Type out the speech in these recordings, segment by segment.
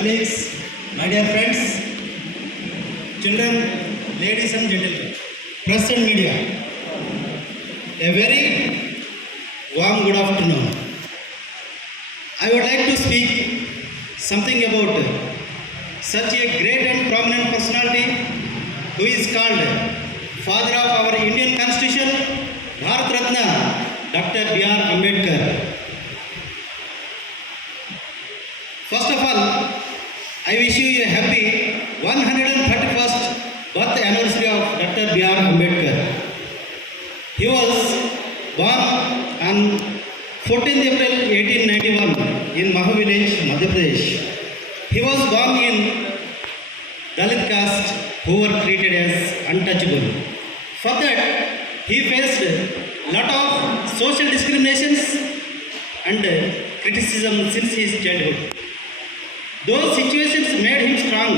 colleagues, my dear friends, children, ladies and gentlemen, press and media, a very warm good afternoon. I would like to speak something about such a great and prominent personality who is called father of our Indian Constitution, Bharat Ratna, Dr. B.R. Ambedkar. First of all, I wish you a happy 131st birth anniversary of Dr. B.R. Ambedkar. He was born on 14th April 1891 in Mahu village, Madhya Pradesh. He was born in Dalit caste who were treated as untouchable. For that, he faced a lot of social discriminations and criticism since his childhood. Those situations made him strong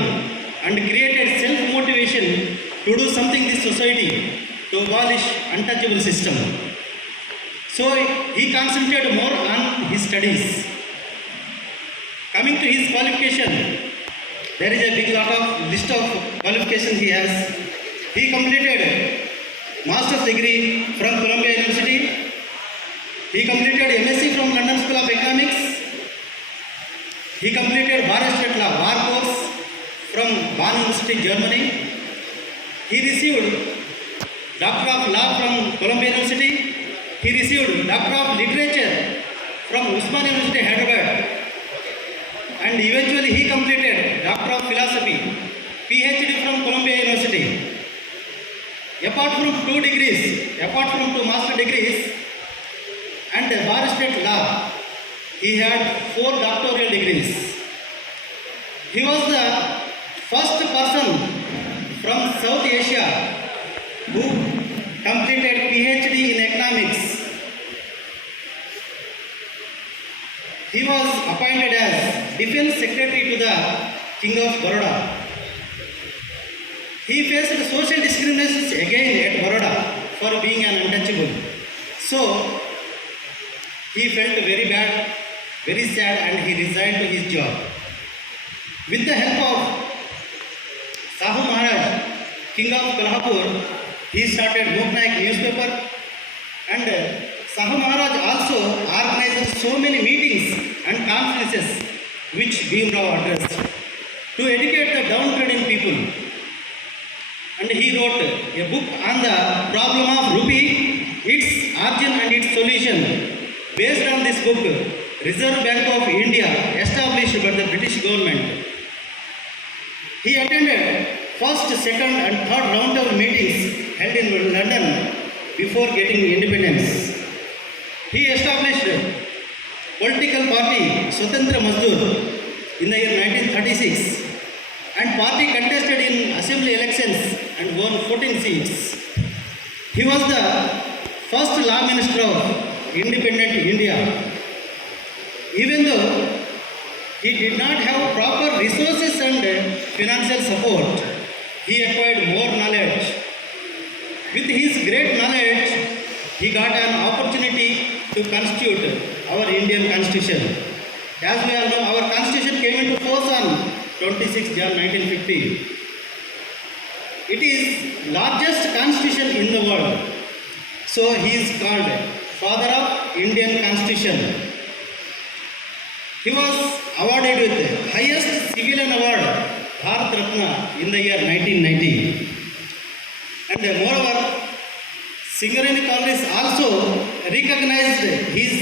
and created self-motivation to do something in this society to abolish untouchable system. So he concentrated more on his studies. Coming to his qualification, there is a big list of qualifications he has. He completed master's degree from Columbia University. He completed MSc from London School of Economics. He completed Bar Estate Law Bar course from Bonn University, Germany. He received Doctor of Law from Columbia University. He received Doctor of Literature from Usmania University, Hyderabad. And eventually he completed Doctor of Philosophy, PhD from Columbia University. Apart from two master degrees and Bar Estate Law, he had 4 doctoral degrees. He was the first person from South Asia who completed PhD in economics. He was appointed as Defense Secretary to the King of Baroda. He faced social discriminations again at Baroda for being an untouchable. So he felt very bad, very sad, and he resigned to his job. With the help of Sahu Maharaj, King of Kolhapur, he started Loknayak newspaper, and Sahu Maharaj also organized so many meetings and conferences which Bhimrao addressed to educate the downtrodden people. And he wrote a book on the problem of rupee, its origin and its solution. Based on this book, Reserve Bank of India established by the British government. He attended first, second and third round of meetings held in London before getting independence. He established political party Swatantra Mazdoor in the year 1936, and party contested in assembly elections and won 14 seats. He was the first law minister of independent India. Even though he did not have proper resources and financial support, he acquired more knowledge. With his great knowledge, he got an opportunity to constitute our Indian Constitution. As we all know, our Constitution came into force on 26 Jan 1950. It is largest constitution in the world. So he is called Father of Indian Constitution. He was awarded with the highest civilian award, Bharat Ratna, in the year 1990. And moreover, Singareni Congress also recognized his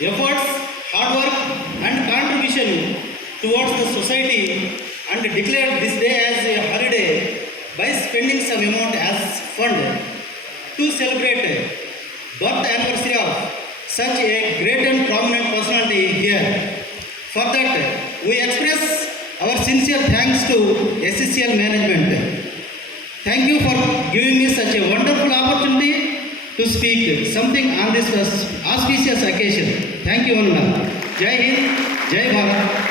efforts, hard work and contribution towards the society and declared this day as a holiday by spending some amount as fund to celebrate birth anniversary of such a great and prominent personality here. For that, we express our sincere thanks to SCCL management. Thank you for giving me such a wonderful opportunity to speak something on this auspicious occasion. Thank you, Anna. Jai Hind, Jai Bharat.